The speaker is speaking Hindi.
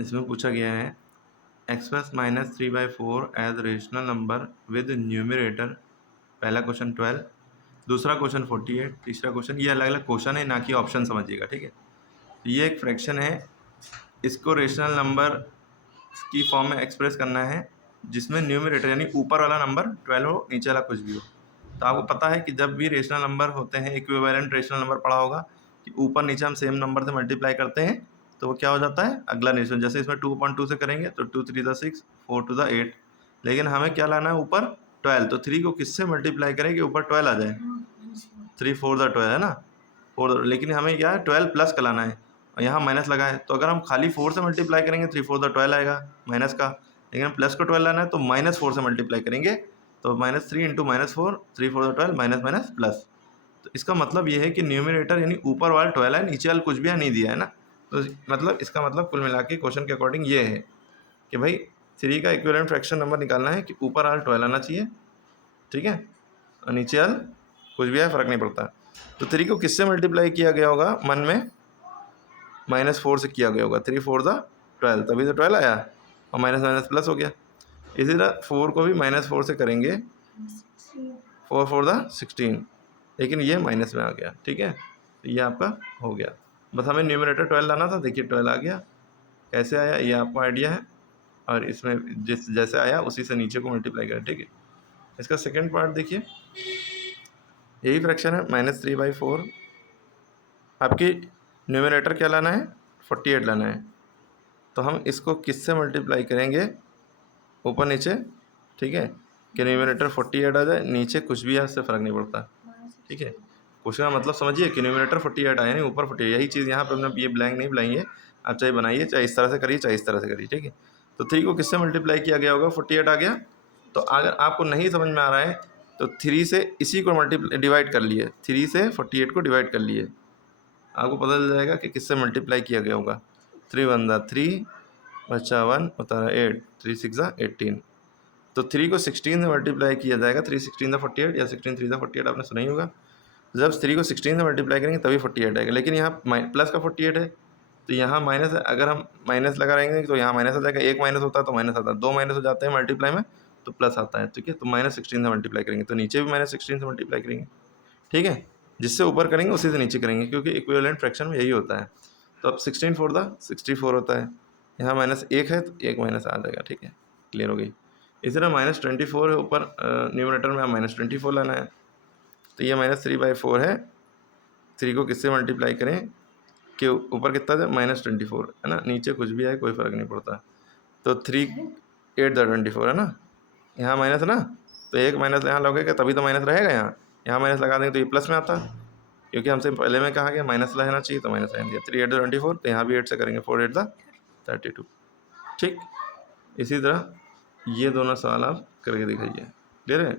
इसमें पूछा गया है x minus 3/4 as rational number with numerator. पहला क्वेश्चन 12, दूसरा क्वेश्चन 48, तीसरा क्वेश्चन। ये अलग अलग क्वेश्चन है, ना कि ऑप्शन समझिएगा, ठीक है। तो ये एक फ्रैक्शन है, इसको रेशनल नंबर की फॉर्म में एक्सप्रेस करना है जिसमें न्यूमरेटर यानी ऊपर वाला नंबर 12 हो, नीचे वाला कुछ भी हो। तो आपको पता है कि जब भी रेशनल नंबर होते हैं, इक्विवेलेंट रेशनल नंबर पढ़ा होगा कि ऊपर नीचे हम सेम नंबर से मल्टीप्लाई करते हैं तो वो क्या हो जाता है अगला रेशनल। जैसे इसमें 2/2 से करेंगे तो 2 3 6, 4 2 8, लेकिन हमें क्या लाना है ऊपर 12। तो 3 को किससे मल्टीप्लाई करें कि ऊपर 12 आ जाए? 3 4 12 है ना, 4, लेकिन हमें क्या है 12 प्लस का लाना है और यहाँ माइनस लगा है। तो अगर हम खाली 4 से मल्टीप्लाई करेंगे 3 4 12 आएगा माइनस का, लेकिन प्लस को 12 लाना है तो -4 से मल्टीप्लाई करेंगे तो -3 × -4, 3 4 12 माइनस माइनस प्लस। तो इसका मतलब ये है कि न्यूमरेटर यानी ऊपर वाला 12 है, नीचे वाला कुछ भी नहीं दिया है ना। तो मतलब इसका मतलब कुल मिला के क्वेश्चन के अकॉर्डिंग ये है कि भाई 3 का इक्विवेलेंट फ्रैक्शन नंबर निकालना है कि ऊपर वाला 12 आना चाहिए, ठीक है, और नीचे वाला कुछ भी है फ़र्क नहीं पड़ता। तो 3 को किससे मल्टीप्लाई किया गया होगा मन में? -4 से किया गया होगा। 3 4 12, तभी तो 12 आया और माइनस माइनस प्लस हो गया। इसी तरह 4 को भी -4 से करेंगे, 4 4 16, लेकिन ये माइनस में आ गया, ठीक है। तो ये आपका हो गया। बस हमें न्यूमरेटर 12 लाना था, देखिए 12 आ गया। कैसे आया ये आपको आइडिया है, और इसमें जैसे आया उसी से नीचे को मल्टीप्लाई करें, ठीक है। इसका सेकेंड पार्ट देखिए, यही फ्रैक्शन है -3/4। आपकी न्यूमरेटर क्या लाना है? 48 लाना है। तो हम इसको किससे मल्टीप्लाई करेंगे? ऊपर नीचे, ठीक है, कि न्यूमरेटर 48 आ जाए, नीचे कुछ भी है उससे फ़र्क नहीं पड़ता, ठीक है। क्वेश्चन का मतलब समझिए कि न्यूमरेटर 48 आया, नहीं ऊपर 48। यही चीज़ यहाँ पर हमने ये ब्लैंक नहीं बनाइए, आप चाहे बनाइए, चाहे इस तरह से करिए, चाहे इस तरह से करिए, ठीक है। तो 3 को किससे मल्टीप्लाई किया गया होगा? 48 आ गया। तो अगर आपको नहीं समझ में आ रहा है तो 3 से इसी को डिवाइड कर लिए, 3 से 48 को डिवाइड कर लिए, आपको पता चल जाएगा कि किससे मल्टीप्लाई किया गया होगा। 3 1 3 बचा 1 उतारा 8, 3 6 18। तो 3 को 16 से मल्टीप्लाई किया जाएगा, 3 16 48 या 16 3 48, आपने सुना ही होगा। जब 3 को 16 से मल्टीप्लाई करेंगे तभी 48 आएगा, लेकिन यहाँ प्लस का 48 है तो यहाँ माइनस है। अगर हम माइनस लगा रहेंगे तो यहाँ माइनस आ जाएगा, एक माइनस होता है तो माइनस आता है, दो माइनस हो जाते हैं मल्टीप्लाई में तो प्लस आता है, ठीक है। तो -16 से मल्टीप्लाई करेंगे तो नीचे भी -16 से मल्टीप्लाई करेंगे, ठीक है। जिससे ऊपर करेंगे उसी से नीचे करेंगे, क्योंकि इक्विवेलेंट फ्रैक्शन में यही होता है। तो अब 16 4 64 होता है, यहाँ -1 है तो एक माइनस आ जाएगा, ठीक है, क्लियर हो गई। इसी तरह -24 है ऊपर न्यूमरेटर में, अब -24 लाना है। तो ये -3/4 है, 3 को किससे मल्टीप्लाई करें कि ऊपर कितना है -24 है ना, नीचे कुछ भी आए कोई फ़र्क नहीं पड़ता। तो 3 8 24 है ना, यहाँ माइनस है ना, तो एक माइनस यहाँ लगेगा तभी तो माइनस रहेगा। यहाँ माइनस लगा देंगे तो ये प्लस में आता, क्योंकि हमसे पहले में कहा गया माइनस रहना चाहिए तो माइनस रहने दिया। 3 8 24, तो यहाँ भी 8 से करेंगे, 4 8 32, ठीक। इसी तरह ये दोनों सवाल आप करके दिखाइए, क्लियर है।